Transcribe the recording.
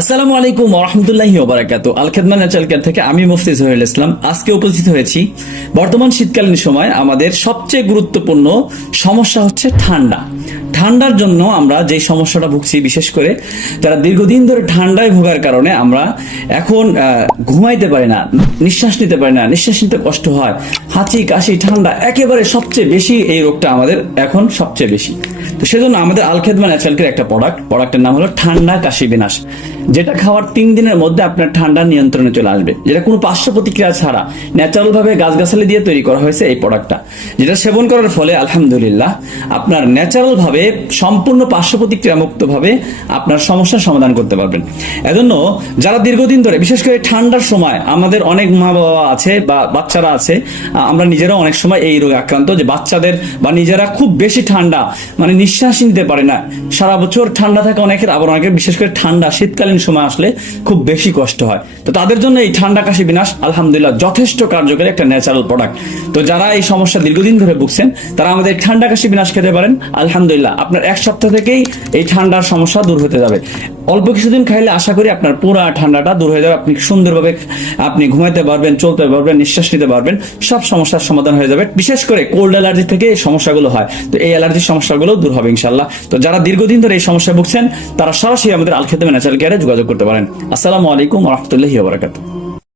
আসসালামু আলাইকুম রহমতুল্লাহি ওবরাকাত আল খেদমা ন্যাচারাল কেয়ার থেকে আমি মুফতি জহিরুল ইসলাম। আজকে উপস্থিত হয়েছি। বর্তমান শীতকালীন সময় আমাদের সবচেয়ে গুরুত্বপূর্ণ সমস্যা হচ্ছে ঠান্ডা। ঠান্ডার জন্য আমরা যে সমস্যাটা ভুগছি, বিশেষ করে তারা দীর্ঘদিন ধরে ঠান্ডায় ভোগার কারণে আমরা এখন ঘুমাইতে পারি না, নিঃশ্বাস নিতে পারি না, নিঃশ্বাস নিতে কষ্ট হয়, হাঁচি, কাশি, ঠান্ডা একেবারে সবচেয়ে বেশি এই রোগটা আমাদের এখন সবচেয়ে বেশি। তো সেজন্য আমাদের আলখেদমা ন্যাচারাল কেয়ার একটা প্রোডাক্ট প্রোডাক্টের নাম হলো ঠান্ডা কাশি বিনাশ। যেটা খাওয়ার তিন দিনের মধ্যে আপনার ঠান্ডা নিয়ন্ত্রণে চলে আসবে। যেটা কোনো পার্শ্ব প্রতিক্রিয়া ছাড়া ন্যাচারাল ভাবে গাছগাছালি দিয়ে তৈরি করা হয়েছে এই প্রোডাক্টটা যেটা সেবন করার ফলে, আলহামদুলিল্লাহ, আপনার ন্যাচারাল ভাবে সম্পূর্ণ পার্শ্ব প্রতিক্রিয়া মুক্ত ভাবে আপনার সমস্যার সমাধান করতে পারবেন। এজন্য যারা দীর্ঘদিন ধরে, বিশেষ করে ঠান্ডার সময়, আমাদের অনেক মা বাবা আছে বা বাচ্চারা আছে আমরা নিজেরাও অনেক সময় এই রোগে আক্রান্ত। যে বাচ্চাদের বা নিজেরা খুব বেশি ঠান্ডা মানে নিঃশ্বাস নিতে পারে না। সারা বছর ঠান্ডা থাকে, অনেকের, আবার অনেকের, বিশেষ করে ঠান্ডা, শীতকালীন সময় আসলে খুব বেশি কষ্ট হয়। তো তাদের জন্য এই ঠান্ডা কাশি বিনাশ আলহামদুলিল্লাহ যথেষ্ট কার্যকরী একটা ন্যাচারাল প্রোডাক্ট তো যারা এই সমস্যা দীর্ঘদিন ধরে ভুগছেন, তারা আমাদের ঠান্ডা কাশি বিনাশ খেতে পারেন। আলহামদুলিল্লাহ, আপনার এক সপ্তাহ থেকেই এই ঠান্ডার সমস্যা দূর হতে যাবে। অল্প কিছুদিন খাইলে আশা করি আপনার পুরো ঠান্ডাটা দূর হয়ে যাবে। আপনি সুন্দরভাবে আপনি ঘুমাইতে পারবেন, চলতে পারবেন, নিঃশ্বাস নিতে পারবেন, সব সমস্যার সমাধান হয়ে যাবে। বিশেষ করে কোল্ড অ্যালার্জি থেকে এই সমস্যাগুলো হয়। তো এই অ্যালার্জির সমস্যাগুলো দূর হবে ইনশাল্লাহ তো যারা দীর্ঘদিন ধরে এই সমস্যা ভুগছেন, তারা সরাসরি আমাদের আলখেদমে ন্যাচারাল কেয়ারে যোগাযোগ করতে পারেন। আসসালামু আলাইকুম রহমতুল্লাহি বারাকাতুহ।